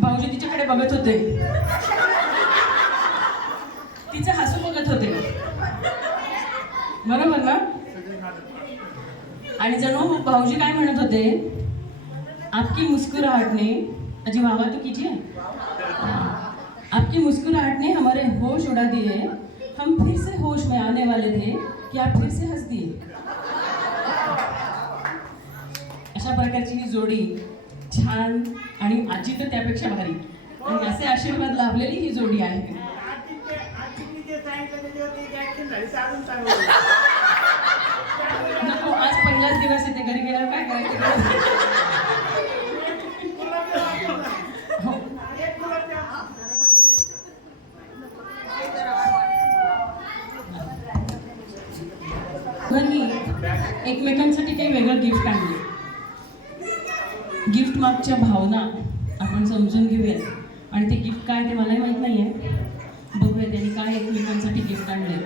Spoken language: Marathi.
भाऊजी तिच्याकडे बघत होते, तिचं हसू बघत होते, बरोबर ना? आणि जणू भाऊजी काय म्हणत होते, आपकी मुस्कुराहट ने, अजी वाह तो कीजिए, आपकी मुस्कुराहट ने हमारे होश उड़ा दिए, हम फिर से होश में आने वाले थे कि आप फिर से हंस दिए. अशा प्रकारची ही जोडी छान आणि आजी तर त्यापेक्षा भारी आणि असे आशीर्वाद लाभलेली ही जोडी आहे. नको, आज पहिलाच दिवस येते, घरी गेल्यावर काय करायचं? हो. मी एकमेकांसाठी काही वेगळं गिफ्ट आणले. गिफ्ट मागच्या भावना आपण समजून घेऊयात आणि ते गिफ्ट काय ते मलाही माहीत नाही आहे. बघूया त्यांनी काय एकमेकांसाठी गिफ्ट आणले.